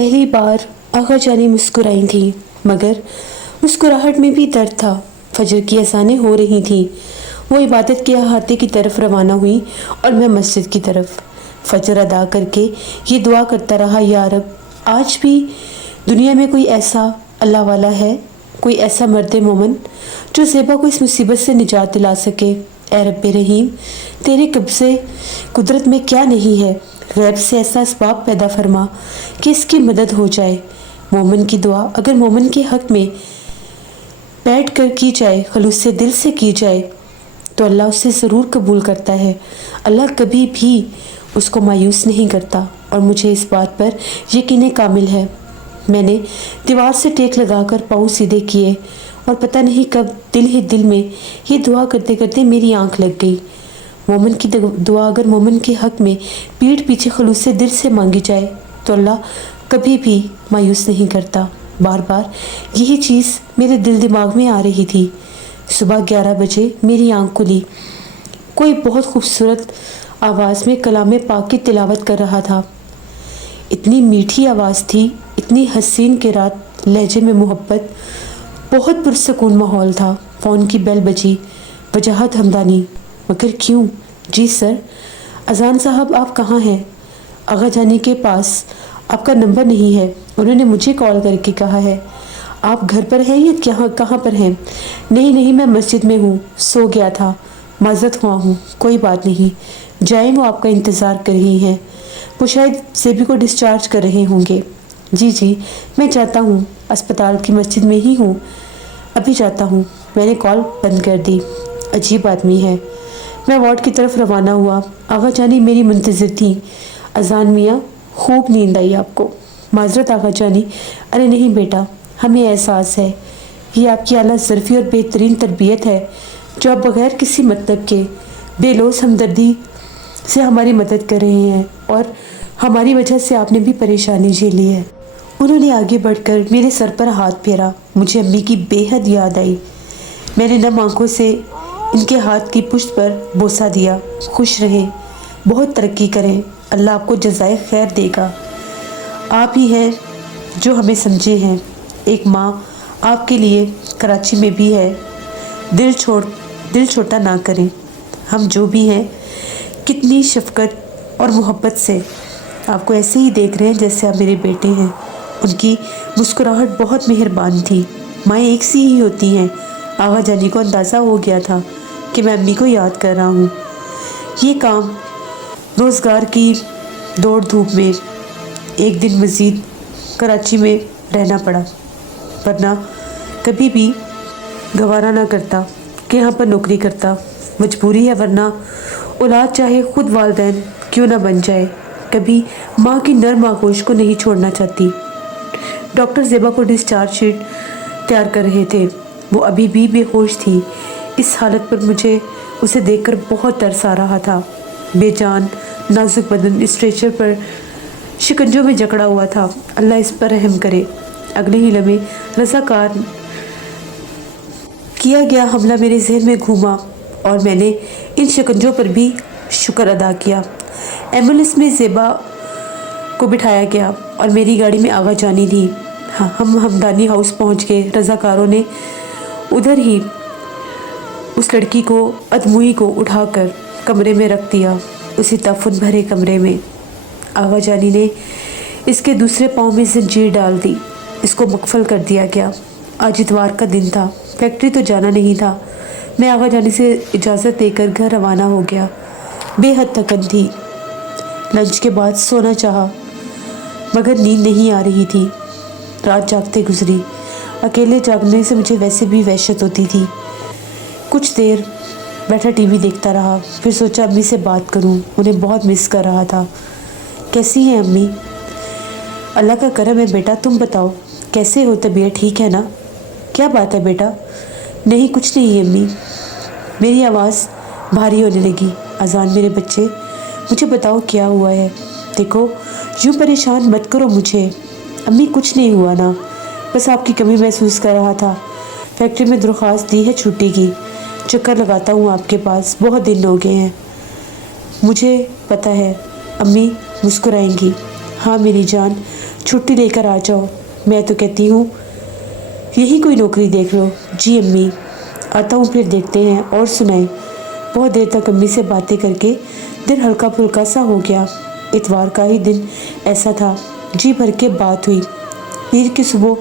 पहली बार आगा जानी मुस्कुराई थी, मगर मुस्कुराहट में भी दर्द था। फजर की अज़ानें हो रही थीं। वो इबादत के अहाते की तरफ रवाना हुई और मैं मस्जिद की तरफ। फजर अदा करके ये दुआ करता रहा, या रब, आज भी दुनिया में कोई ऐसा अल्लाह वाला है, कोई ऐसा मर्द मोमन जो ज़ेबा को इस मुसीबत से निजात दिला सके। ए रब्बे रहीम, तेरे कब्ज़े कुदरत में क्या नहीं है। गैब से ऐसा असबाब पैदा फरमा कि इसकी मदद हो जाए। मोमन की दुआ अगर मोमन के हक़ में बैठ कर की जाए, खलूस से दिल से की जाए, तो अल्लाह उसे ज़रूर कबूल करता है। अल्लाह कभी भी उसको मायूस नहीं करता और मुझे इस बात पर यकीन कामिल है। मैंने दीवार से टेक लगाकर पाँव सीधे किए और पता नहीं कब दिल ही दिल में ये दुआ करते करते मेरी आंख लग गई। मोमन की दुआ अगर मोमन के हक़ में पीठ पीछे खलूस से दिल से मांगी जाए तो अल्लाह कभी भी मायूस नहीं करता। बार बार यही चीज़ मेरे दिल दिमाग में आ रही थी। सुबह 11 बजे मेरी आंख खुली। कोई बहुत खूबसूरत आवाज़ में कलाम पाक की तिलावत कर रहा था। इतनी मीठी आवाज़ थी, इतनी हसीन किरात, लहजे में मोहब्बत, बहुत पुरसकून माहौल था। फ़ोन की बेल बजी। वजाहत हमदानी। मगर क्यों? जी सर। अजान साहब, आप कहाँ हैं? आगा जानी के पास आपका नंबर नहीं है, उन्होंने मुझे कॉल करके कहा है। आप घर पर हैं या कहाँ पर हैं? नहीं नहीं, मैं मस्जिद में हूँ, सो गया था, माजरत हुआ हूँ। कोई बात नहीं, जाएं, वो आपका इंतज़ार कर रही हैं। वो शायद ज़ेबी को डिस्चार्ज कर रहे होंगे। जी जी, मैं जाता हूँ, अस्पताल की मस्जिद में ही हूँ, अभी जाता हूँ। मैंने कॉल बंद कर दी। अजीब आदमी है। मैं वार्ड की तरफ रवाना हुआ। आगा जानी मेरी मुंतज़िर थी। अजान मियाँ, खूब नींद आई आपको? माजरत आगा जानी। अरे नहीं बेटा, हमें एहसास है ये आपकी आला ज़रफ़ी और बेहतरीन तरबियत है जो आप बग़ैर किसी मतलब के बेलौस हमदर्दी से हमारी मदद कर रहे हैं, और हमारी वजह से आपने भी परेशानी झेली है। उन्होंने आगे बढ़कर मेरे सर पर हाथ फेरा। मुझे अम्मी की बेहद याद आई। मैंने नम आंखों से इनके हाथ की पुश्त पर बोसा दिया। खुश रहें, बहुत तरक्की करें, अल्लाह आपको जज़ाए खैर देगा। आप ही हैं जो हमें समझे हैं। एक माँ आपके लिए कराची में भी है। दिल छोटा ना करें। हम जो भी हैं, कितनी शफ़क़त और मोहब्बत से आपको ऐसे ही देख रहे हैं जैसे आप मेरे बेटे हैं। उनकी मुस्कुराहट बहुत मेहरबान थी। माएँ एक सी ही होती हैं। आगा जानी को अंदाज़ा हो गया था कि मैं अम्मी को याद कर रहा हूँ। ये काम रोज़गार की दौड़ धूप में एक दिन मज़ीद कराची में रहना पड़ा, वरना कभी भी गवारा ना करता कि यहाँ पर नौकरी करता। मजबूरी है, वरना औलाद चाहे खुद वालिदैन क्यों ना बन जाए, कभी माँ की नर्म आगोश को नहीं छोड़ना चाहती। डॉक्टर ज़ेबा को डिस्चार्ज शीट तैयार कर रहे थे। वो अभी भी बेहोश थी। इस हालत पर मुझे उसे देखकर बहुत तरस आ रहा था। बेजान नाजुक बदन स्ट्रेचर पर शिकंजों में जकड़ा हुआ था। अल्लाह इस पर रहम करे। अगले ही लम्हे रज़ाकार किया गया हमला मेरे जहन में घूमा और मैंने इन शिकंजों पर भी शुक्र अदा किया। एम्बुलेंस में ज़ेबा को बिठाया गया और मेरी गाड़ी में आगा जानी थी। हाँ, हम हमदानी हाउस पहुंच गए। रज़ाकारों ने उधर ही उस लड़की को, अदमुई को उठाकर कमरे में रख दिया, उसी तफुन भरे कमरे में। आगा जानी ने इसके दूसरे पाँव में जंजीर डाल दी। इसको मकफल कर दिया गया। आज इतवार का दिन था, फैक्ट्री तो जाना नहीं था। मैं आगा जानी से इजाज़त देकर घर रवाना हो गया। बेहद थकन थी। लंच के बाद सोना चाहा, मगर नींद नहीं आ रही थी। रात जागते गुजरी। अकेले जागने से मुझे वैसे भी वहशत होती थी। कुछ देर बैठा टीवी देखता रहा, फिर सोचा अम्मी से बात करूं, उन्हें बहुत मिस कर रहा था। कैसी हैं अम्मी? अल्लाह का करम है बेटा, तुम बताओ कैसे हो? तबीयत ठीक है ना? क्या बात है बेटा? नहीं, कुछ नहीं अम्मी। मेरी आवाज़ भारी होने लगी। अजान मेरे बच्चे, मुझे बताओ क्या हुआ है? देखो, यूँ परेशान मत करो मुझे। अम्मी कुछ नहीं हुआ ना, बस आपकी कमी महसूस कर रहा था। फैक्ट्री में दरख्वास्त दी है छुट्टी की। चक्कर लगाता हूँ आपके पास, बहुत दिन हो गए हैं। मुझे पता है अम्मी मुस्कुराएंगी। हाँ मेरी जान, छुट्टी लेकर आ जाओ। मैं तो कहती हूँ यही कोई नौकरी देख लो। जी अम्मी, आता हूँ, फिर देखते हैं और सुनाएं। बहुत देर तक अम्मी से बातें करके दिल हल्का फुल्का सा हो गया। इतवार का ही दिन ऐसा था, जी भर के बात हुई। पीर की सुबह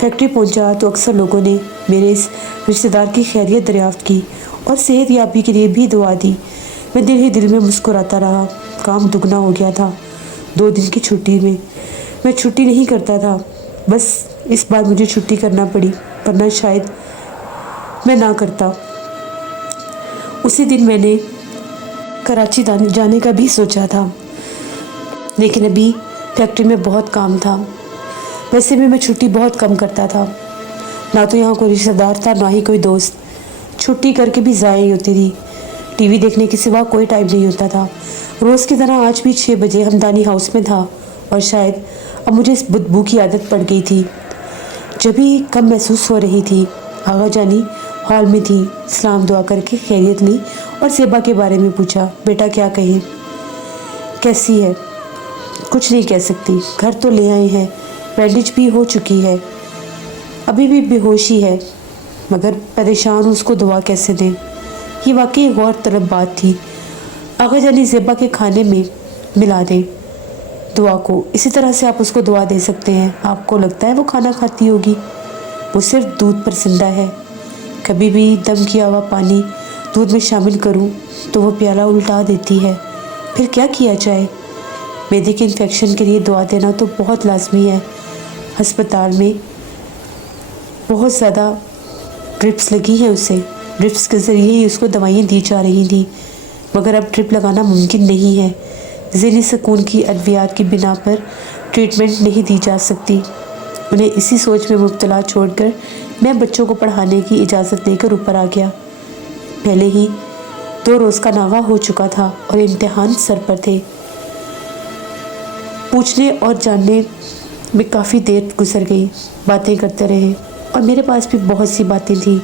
फैक्ट्री पहुंचा तो अक्सर लोगों ने मेरे इस रिश्तेदार की खैरियत दरियाफ्त की और सेहत याबी के लिए भी दुआ दी। मैं दिल ही दिल में मुस्कुराता रहा। काम दुगना हो गया था 2 दिन की छुट्टी में। मैं छुट्टी नहीं करता था, बस इस बार मुझे छुट्टी करना पड़ी, वरना शायद मैं ना करता। उसी दिन मैंने कराची जाने का भी सोचा था, लेकिन अभी फैक्ट्री में बहुत काम था। वैसे भी मैं छुट्टी बहुत कम करता था। ना तो यहाँ कोई रिश्तेदार था, ना ही कोई दोस्त। छुट्टी करके भी ज़ाया ही होती थी। टीवी देखने के सिवा कोई टाइम नहीं होता था। रोज़ की तरह आज भी 6 बजे हमदानी हाउस में था और शायद अब मुझे इस बदबू की आदत पड़ गई थी। जब भी कम महसूस हो रही थी, आगा जानी हॉल में थी। सलाम दुआ करके खैरियत ली और सेबा के बारे में पूछा। बेटा क्या कहें, कैसी है? कुछ नहीं कह सकती। घर तो ले आए हैं, बैंडेज भी हो चुकी है, अभी भी बेहोशी है, मगर परेशान हूँ, उसको दुआ कैसे दें? ये वाकई गौर तलब बात थी। आगा जानी ज़ेबा के खाने में मिला दें दुआ को। इसी तरह से आप उसको दुआ दे सकते हैं। आपको लगता है वो खाना खाती होगी? वो सिर्फ दूध पर जिंदा है। कभी भी दम किया हुआ पानी दूध में शामिल करूं तो वो प्याला उल्टा देती है। फिर क्या किया जाए? मैदे के इन्फेक्शन के लिए दुआ देना तो बहुत लाजमी है। अस्पताल में बहुत ज़्यादा ड्रिप्स लगी हैं उसे। ड्रिप्स के ज़रिए ही उसको दवाइयाँ दी जा रही थी, मगर अब ड्रिप लगाना मुमकिन नहीं है। ज़हनी सुकून की अद्वियात की बिना पर ट्रीटमेंट नहीं दी जा सकती। उन्हें इसी सोच में मुब्तला छोड़कर मैं बच्चों को पढ़ाने की इजाज़त देकर ऊपर आ गया। पहले ही 2 रोज़ का नागा हो चुका था और इम्तिहान सर पर थे। पूछने और जानने में काफ़ी देर गुजर गई। बातें करते रहे और मेरे पास भी बहुत सी बातें थी।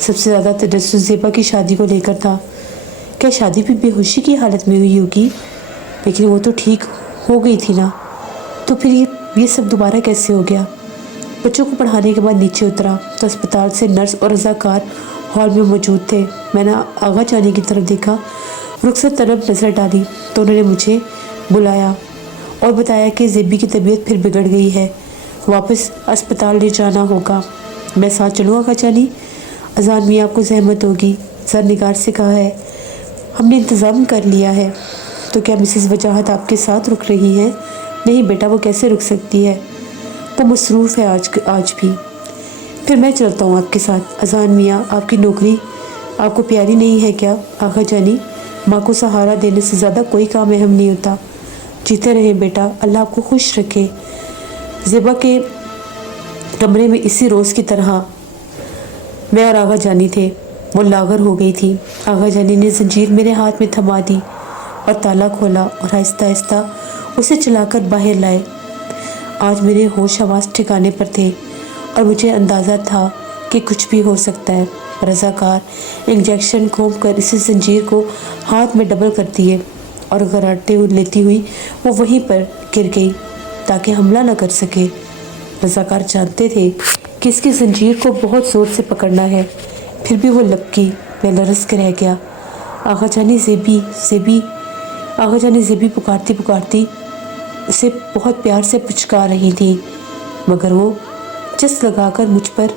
सबसे ज़्यादा तजस्सुस ज़ेबा की शादी को लेकर था। क्या शादी भी बेहोशी की हालत में हुई होगी? लेकिन वो तो ठीक हो गई थी ना, तो फिर ये सब दोबारा कैसे हो गया? बच्चों को पढ़ाने के बाद नीचे उतरा तो अस्पताल से नर्स और रज़ाकार हॉल में मौजूद थे। मैंने आगा जाने की तरफ देखा, रुखसत तरफ नज़र डाली तो उन्होंने मुझे बुलाया और बताया कि ज़ेबी की तबीयत फिर बिगड़ गई है, वापस अस्पताल ले जाना होगा। मैं साथ चलूँ आगा जानी? अजान मियाँ आपको जहमत होगी, सर निगार से कहा है। हमने इंतज़ाम कर लिया है। तो क्या मिसेस वजाहत आपके साथ रुक रही हैं? नहीं बेटा, वो कैसे रुक सकती है, वो मसरूफ़ है आज भी। फिर मैं चलता हूँ आपके साथ। अजान मियाँ, आपकी नौकरी आपको प्यारी नहीं है क्या? आगा जानी, माँ को सहारा देने से ज़्यादा कोई काम अहम नहीं होता। जीते रहें बेटा, अल्लाह आपको खुश रखे। ज़ेबा के कमरे में इसी रोज़ की तरह मैं और आगा जानी थे। वो लागर हो गई थी। आगा जानी ने जंजीर मेरे हाथ में थमा दी और ताला खोला और आहिस्ता आहिस्ता उसे चलाकर बाहर लाए। आज मेरे होश हवास ठिकाने पर थे और मुझे अंदाज़ा था कि कुछ भी हो सकता है। रज़ाकार इंजेक्शन घोंप कर इस जंजीर को हाथ में डबल कर दिए और घराटे लेती हुई वो वहीं पर गिर गई ताकि हमला न कर सके। रज़ाकार जानते थे कि इसकी जंजीर को बहुत ज़ोर से पकड़ना है, फिर भी वो लपकी। मैं लरस के रह गया। आगा जानी ज़ेबी ज़ेबी, आगा जानी ज़ेबी पुकारती पुकारती उसे बहुत प्यार से पुचकार रही थी, मगर वो चस लगाकर मुझ पर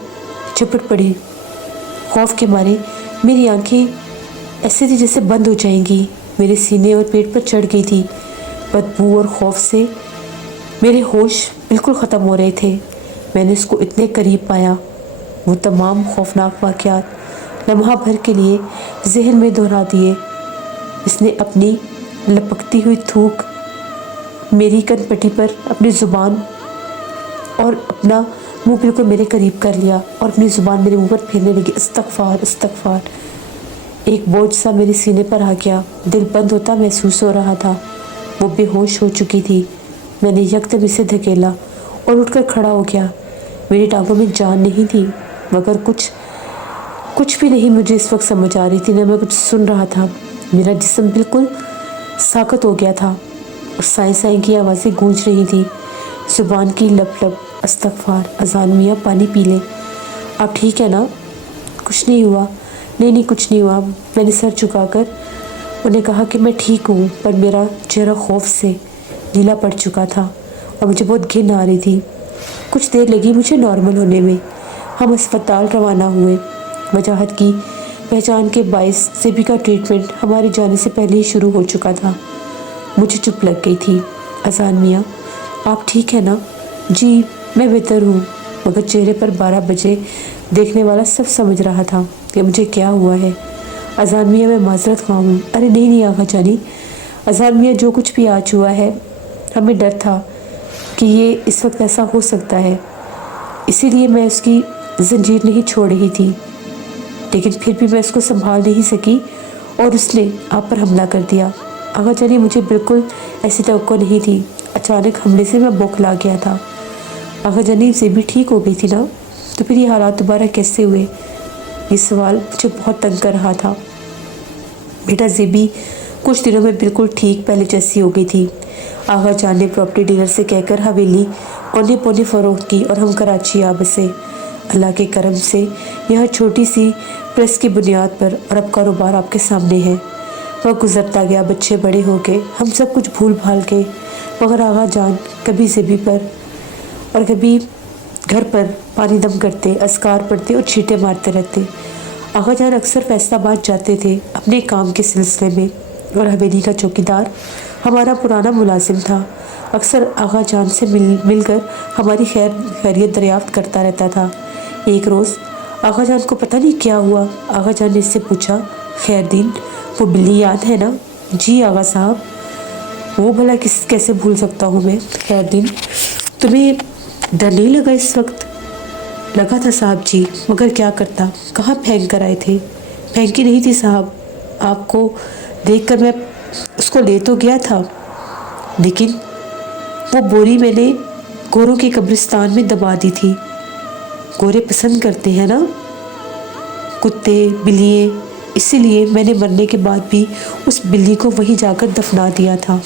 झपट पड़ी। खौफ के मारे मेरी आंखें ऐसे थी जैसे बंद हो जाएंगी। मेरे सीने और पेट पर चढ़ गई थी। बदबू और खौफ से मेरे होश बिल्कुल ख़त्म हो रहे थे। मैंने इसको इतने करीब पाया। वो तमाम खौफनाक वाक़यात लम्हा भर के लिए जहन में दोहरा दिए। इसने अपनी लपकती हुई थूक मेरी कनपट्टी पर अपनी ज़ुबान और अपना मुंह बिल्कुल मेरे करीब कर लिया और अपनी ज़ुबान मेरे मुंह पर फेरने लगी। इस्तग़फ़ार इस्तग़फ़ार। एक बोझ सा मेरे सीने पर आ गया। दिल बंद होता महसूस हो रहा था। वो बेहोश हो चुकी थी। मैंने यकदम इसे धकेला और उठकर खड़ा हो गया। मेरी टांगों में जान नहीं थी, मगर कुछ भी नहीं मुझे इस वक्त समझ आ रही थी, न मैं कुछ सुन रहा था। मेरा जिस्म बिल्कुल साकत हो गया था और साई साई की आवाज़ें गूंज रही थी। زبان کی لپ لپ استغفار، اذان میاں پانی پی لیں۔ آپ ٹھیک ہے نا؟ کچھ نہیں ہوا۔ نہیں کچھ نہیں ہوا۔ میں نے سر جھکا کر انہیں کہا کہ میں ٹھیک ہوں، پر میرا چہرہ خوف سے نیلا پڑ چکا تھا اور مجھے بہت گھن آ رہی تھی۔ کچھ دیر لگی مجھے نارمل ہونے میں۔ ہم اسپتال روانہ ہوئے۔ وجاہت کی پہچان کے باعث زیبی کا ٹریٹمنٹ ہمارے جانے سے پہلے ہی شروع ہو چکا تھا۔ مجھے چپ لگ گئی تھی۔ اذان میاں، آپ ٹھیک ہے نا؟ جی میں بہتر ہوں، مگر چہرے پر 12 بجے دیکھنے والا سب سمجھ رہا تھا کہ مجھے کیا ہوا ہے۔ اذان میاں میں معذرت خواہ ہوں۔ ارے نہیں آغا جانی۔ اذان میاں جو کچھ بھی آج ہوا ہے، ہمیں ڈر تھا کہ یہ اس وقت ایسا ہو سکتا ہے، اسی لیے میں اس کی زنجیر نہیں چھوڑ رہی تھی، لیکن پھر بھی میں اس کو سنبھال نہیں سکی اور اس نے آپ پر حملہ کر دیا۔ آغا جانی مجھے بالکل ایسی توقع نہیں تھی۔ اچانک حملے سے میں بوکھلا گیا تھا۔ آغا جانی زیبی ٹھیک ہو گئی تھی نا؟ تو پھر یہ حالات دوبارہ کیسے ہوئے؟ یہ سوال مجھے بہت تنگ کر رہا تھا۔ بیٹا زیبی کچھ دنوں میں بالکل ٹھیک پہلے جیسی ہو گئی تھی۔ آغا جان نے پراپرٹی ڈیلر سے کہہ کر حویلی اونے پونے فروخت کی اور ہم کراچی آ بسے۔ اللہ کے کرم سے یہاں چھوٹی سی پریس کی بنیاد پر اور اب کاروبار آپ کے سامنے ہے۔ وقت گزرتا گیا، بچے بڑے ہو گئے، ہم سب کچھ بھول بھال گئے، مگر آغا جان کبھی زیبی پر اور کبھی گھر پر پانی دم کرتے، اذکار پڑھتے اور چھینٹے مارتے رہتے۔ آغا جان اکثر فیصل آباد جاتے تھے اپنے کام کے سلسلے میں، اور حویلی کا چوکیدار ہمارا پرانا ملازم تھا، اکثر آغا جان سے مل کر ہماری خیریت دریافت کرتا رہتا تھا۔ ایک روز آغا جان کو پتہ نہیں کیا ہوا، آغا جان نے اس سے پوچھا، خیر دین وہ بلی یاد ہے نا؟ جی آغا صاحب، وہ بھلا کیسے بھول سکتا ہوں میں۔ خیر دین، تمہیں ڈر نہیں لگا اس وقت؟ لگا تھا صاحب جی، مگر کیا کرتا، کہاں پھینک کر آئے تھے؟ پھینکی نہیں تھی صاحب، آپ کو دیکھ کر میں اس کو لے تو گیا تھا، لیکن وہ بوری میں نے گوروں کے قبرستان میں دبا دی تھی۔ گورے پسند کرتے ہیں نا کتے بلیے، اسی لیے میں نے مرنے کے بعد بھی اس بلی کو وہیں جا کر دفنا دیا تھا۔